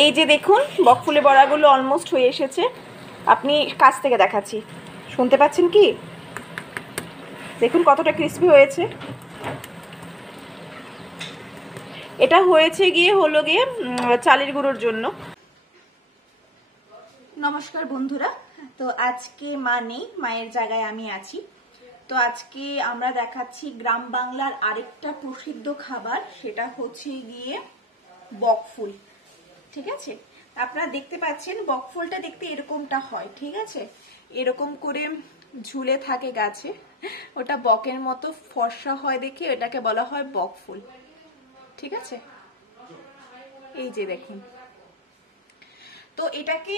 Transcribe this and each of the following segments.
এই যে দেখুন বকফুলে বড়াগুলো অলমোস্ট হয়ে এসেছে। আপনি কাছ থেকে দেখাচ্ছি, শুনতে পাচ্ছেন কি? দেখুন কতটা ক্রিস্পি হয়েছে। এটা হয়েছে গিয়ে হলো গিয়ে চালের গুঁড়োর জন্য। নমস্কার বন্ধুরা, তো আজকে মা নেই, মায়ের জায়গায় আমি আছি। তো আজকে আমরা দেখাচ্ছি গ্রাম বাংলার আরেকটা প্রসিদ্ধ খাবার, সেটা হচ্ছে গিয়ে বকফুল। ঠিক আছে, আপনারা দেখতে পাচ্ছেন বকফুলটা দেখতে এরকমটা হয়। ঠিক আছে, এরকম করে ঝুলে থাকে গাছে, ওটা বকের মতো ফর্সা হয় দেখে এটাকে বলা হয় বকফুল। ঠিক আছে, এই যে দেখুন। তো এটাকে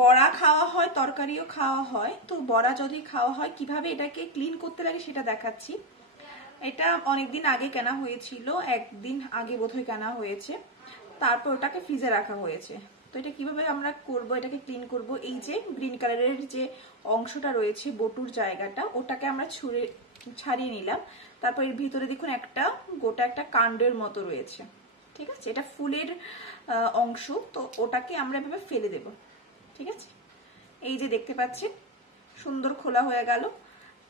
বড়া খাওয়া হয়, তরকারিও খাওয়া হয়। তো বড়া যদি খাওয়া হয় কিভাবে এটাকে ক্লিন করতে লাগে সেটা দেখাচ্ছি। এটা অনেকদিন আগে কেনা হয়েছিল, একদিন আগে বোধহয় কেনা হয়েছে, তারপর ওটাকে ফ্রিজে রাখা হয়েছে। তো এটা কিভাবে আমরা করব, এটাকে ক্লিন করব, এই যে গ্রিন কালারের যে অংশটা রয়েছে বটুর জায়গাটা, ওটাকে আমরা ছাড়িয়ে নিলাম। তারপর এর ভিতরে দেখুন একটা গোটা একটা কাণ্ডের মতো রয়েছে। ঠিক আছে, এটা ফুলের অংশ, তো ওটাকে আমরা এভাবে ফেলে দেব। ঠিক আছে, এই যে দেখতে পাচ্ছেন সুন্দর খোলা হয়ে গেল।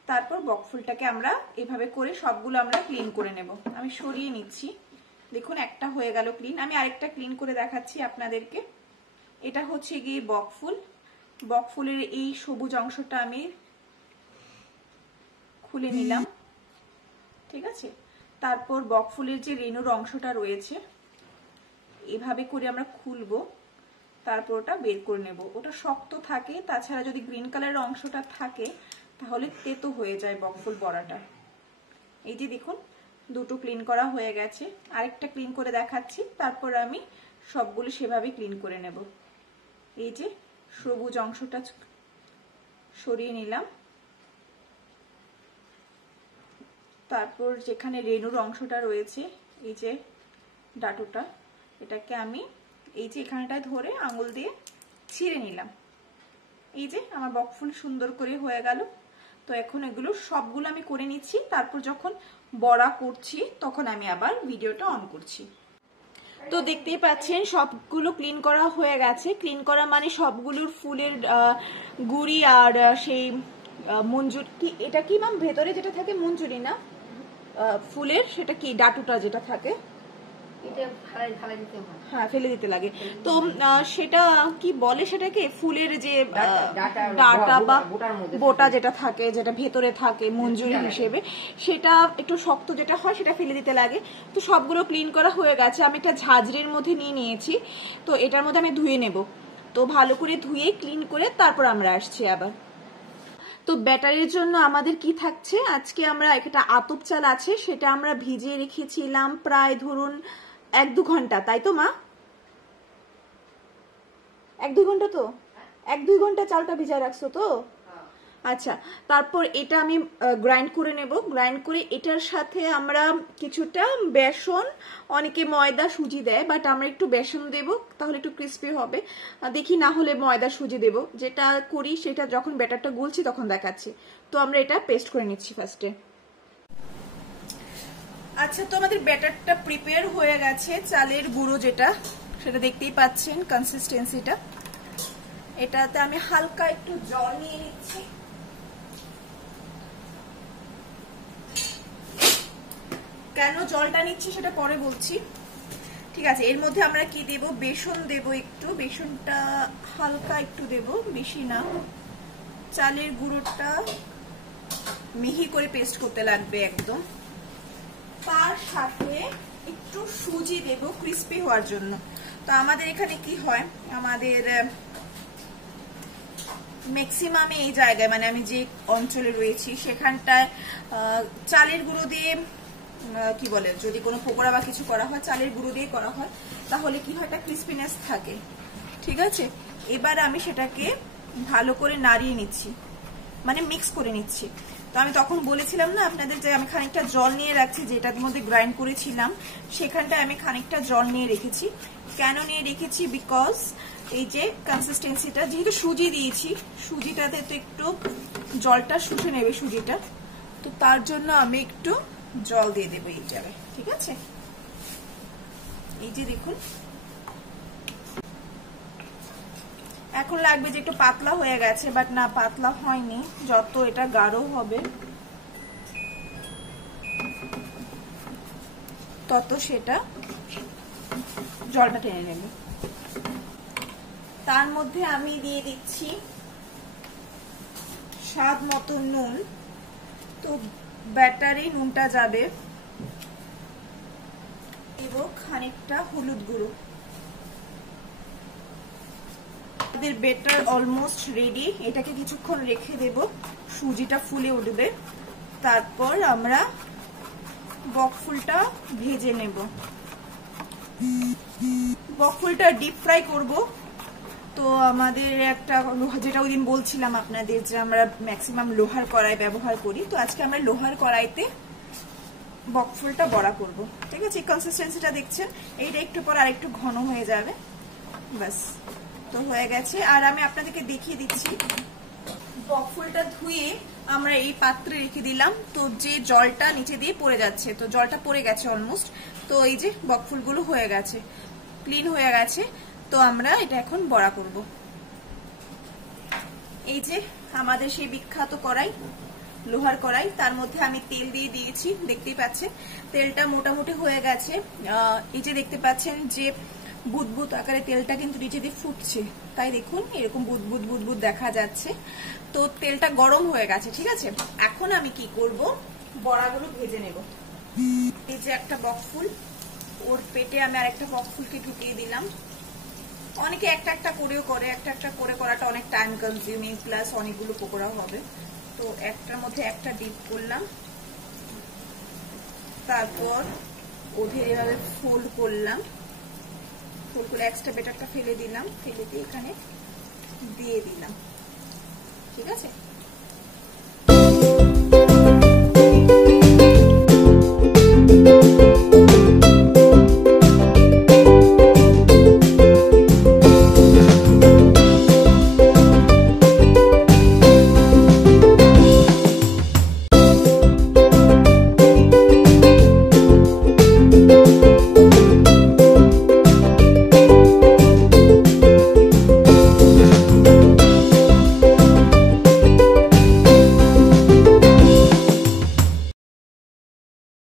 তারপর বকফুলটাকে আমরা এভাবে করে সবগুলো আমরা ক্লিন করে নেব। আমি সরিয়ে নিচ্ছি, দেখুন একটা হয়ে গেল ক্লিন। আমি আরেকটা ক্লিন করে দেখাচ্ছি আপনাদেরকে। এটা হচ্ছে গিয়ে বকফুল। বকফুলের এই সবুজ অংশটা আমি খুলে নিলাম। ঠিক আছে, তারপর বকফুলের যে রেণুর অংশটা রয়েছে এভাবে করে আমরা খুলবো, তারপর ওটা বের করে নেব। ওটা শক্ত থাকে, তাছাড়া যদি গ্রিন কালারের অংশটা থাকে তাহলে তেতো হয়ে যায় বকফুল বড়াটা। এই যে দেখুন দুটো ক্লিন করা হয়ে গেছে, আরেকটা ক্লিন করে দেখাচ্ছি। তারপর আমি সবগুলো সেভাবে ক্লিন করে নেব। এই যে সবুজ অংশটা সরিয়ে নিলাম, তারপর যেখানে রেণুর অংশটা রয়েছে এই যে ডাটুটা, এটাকে আমি এই যে এখানটায় ধরে আঙুল দিয়ে ছিঁড়ে নিলাম। এই যে আমার বকফুল সুন্দর করে হয়ে গেল। তো এখন এগুলো সবগুলো আমি করে নিচ্ছি, তারপর যখন বড়া করছি তখন আমি আবার ভিডিওটা অন করছি। তো দেখতেই পাচ্ছেন সবগুলো ক্লিন করা হয়ে গেছে। ক্লিন করা মানে সবগুলোর ফুলের গুঁড়ি আর সেই মঞ্জুরি কি, এটা কি ম্যাম ভেতরে যেটা থাকে মঞ্জুরি না ফুলের, সেটা কি ডাটুটা যেটা থাকে, হ্যাঁ ফেলে দিতে লাগে। তো সেটা কি বলে, সেটাকে ফুলের যে ডাটা বা বোটা যেটা থাকে, যেটা ভেতরে থাকে মঞ্জুরি হিসেবে, সেটা একটু শক্ত যেটা হয় সেটা ফেলে দিতে লাগে। তো সবগুলো ক্লিন করা হয়ে গেছে। আমি একটা ঝাঁঝরির মধ্যে নিয়ে নিয়েছি, তো এটার মধ্যে আমি ধুয়ে নেব। তো ভালো করে ধুয়ে ক্লিন করে তারপর আমরা আসছি আবার। তো ব্যাটারের জন্য আমাদের কি থাকছে, আজকে আমরা একটা আতপ চাল আছে, সেটা আমরা ভিজিয়ে রেখেছিলাম প্রায় ধরুন 1-2 ঘন্টা, তাই তো মা? 1-2 ঘন্টা, তো 1-2 ঘন্টা চালটা ভিজায় রাখছো তো? আচ্ছা, তারপর এটা আমি গ্রাইন্ড করে নেব। গ্রাইন্ড করে এটার সাথে আমরা কিছুটা বেসন, অনেকে ময়দা সুজি দেয়, বাট আমরা একটু বেসন দেব, তাহলে একটু ক্রিস্পি হবে। দেখি না হলে ময়দা সুজি দেব, যেটা করি সেটা যখন ব্যাটারটা গুলছি তখন দেখাচ্ছি। তো আমরা এটা পেস্ট করে নিচ্ছি ফার্স্টে। আচ্ছা, তো আমাদের ব্যাটারটা প্রিপেয়ার হয়ে গেছে, চালের গুঁড়ো যেটা, সেটা দেখতেই পাচ্ছেন কনসিস্টেন্সিটা। এটাতে আমি হালকা একটু জল নিয়ে নিচ্ছি। কেন জলটা নিচ্ছি সেটা পরে বলছি। ঠিক আছে, এর মধ্যে আমরা কি দেব, বেসন দেব একটু, বেসনটা হালকা একটু দেব, বেশি না। চালের গুঁড়োটা মিহি করে পেস্ট করতে লাগবে একদম। তার সাথে একটু সুজি দেব ক্রিস্পি হওয়ার জন্য। তো আমাদের এখানে কি হয়, আমাদের ম্যাক্সিমাম এই জায়গায়, মানে আমি যে অঞ্চলে রয়েছি সেখানটায় চালের গুঁড়ো দিয়ে কি বলে, যদি কোনো পকোড়া বা কিছু করা হয় চালের গুঁড়ো দিয়ে করা হয়, তাহলে কি হয়, একটা ক্রিস্পিনেস থাকে। ঠিক আছে, এবার আমি সেটাকে ভালো করে নাড়িয়ে নিচ্ছি, মানে মিক্স করে নিচ্ছি। তো আমি তখন বলেছিলাম না আপনাদের যে আমি খানিকটা জল নিয়ে রাখছি, যেটার মধ্যে গ্রাইন্ড করেছিলাম সেখানটায় আমি খানিকটা জল নিয়ে রেখেছি। কেন নিয়ে রেখেছি, বিকজ এই যে কনসিস্টেন্সিটা, যেহেতু সুজি দিয়েছি, সুজিটাতে তো একটু জলটা শুষে নেবে সুজিটা, তো তার জন্য আমি একটু জল দিয়ে দেবো এই জায়গায়। ঠিক আছে, এই যে দেখুন এখন লাগবে যে একটু পাতলা হয়ে গেছে, বাট না পাতলা হয়নি, যত এটা গাঢ় হবে তত সেটা জলটা টেনে নেবে। তার মধ্যে আমি দিয়ে দিচ্ছি স্বাদ মতো নুন, তো ব্যাটারে নুনটা যাবে। দেব খানিকটা হলুদ গুঁড়ো। আমাদের ব্যাটার অলমোস্ট রেডি। এটাকে কিছুক্ষণ রেখে দেব, সুজিটা ফুলে উঠবে, তারপর আমরা বকফুলটা ভেজে নেব। বকফুলটা ডিপ ফ্রাই করব। তো আমাদের একটা যেটা ওই দিন বলছিলাম আপনাদের যে আমরা ম্যাক্সিমাম লোহার কড়াই ব্যবহার করি, তো আজকে আমরা লোহার কড়াইতে বকফুলটা বড়া করব। ঠিক আছে, কনসিস্টেন্সিটা দেখছেন, এইটা একটু পর আর একটু ঘন হয়ে যাবে, বাস তো হয়ে গেছে। আর আমি আপনাদেরকে দেখিয়ে দিচ্ছি, বকফুলটা ধুয়ে আমরা এই পাত্রে রেখে দিলাম, তো যে জলটা নিচে দিয়ে পড়ে যাচ্ছে, তো জলটা পড়ে গেছে অলমোস্ট। তো এই যে বকফুলগুলো হয়ে গেছে, ক্লিন হয়ে গেছে। তো আমরা এটা এখন বড়া করব। এই যে আমাদের সেই বিখ্যাত কড়াই, লোহার কড়াই, তার মধ্যে আমি তেল দিয়ে দিয়েছি, দেখতেই পাচ্ছেন তেলটা মোটামুটি হয়ে গেছে। এই যে দেখতে পাচ্ছেন যে বুদবুদ আকারে তেলটা কিন্তু নিচে দিয়ে ফুটছে, তাই দেখুন এরকম বুদবুদ বুদবুদ দেখা যাচ্ছে। তো তেলটা গরম হয়ে গেছে, ঠিক আছে। এখন আমি কি করব, বড়াগুলো ভেজে নেব। এই যে একটা বকফুল, ওর পেটে আমি আরেকটা বকফুলকে ঢুকিয়ে দিলাম। অনেকে একটা একটা করেও করে, একটা একটা করে করাটা অনেক টাইম কনজিউমিং, প্লাস অনেকগুলো পকোড়া হবে। তো একটার মধ্যে একটা ডিপ করলাম, তারপর ওদের এভাবে ফোল্ড করলাম, ফোল্ড করে এক্সট্রা বেটারটা ফেলে দিলাম, ফেলে দিয়ে এখানে দিয়ে দিলাম, ঠিক আছে।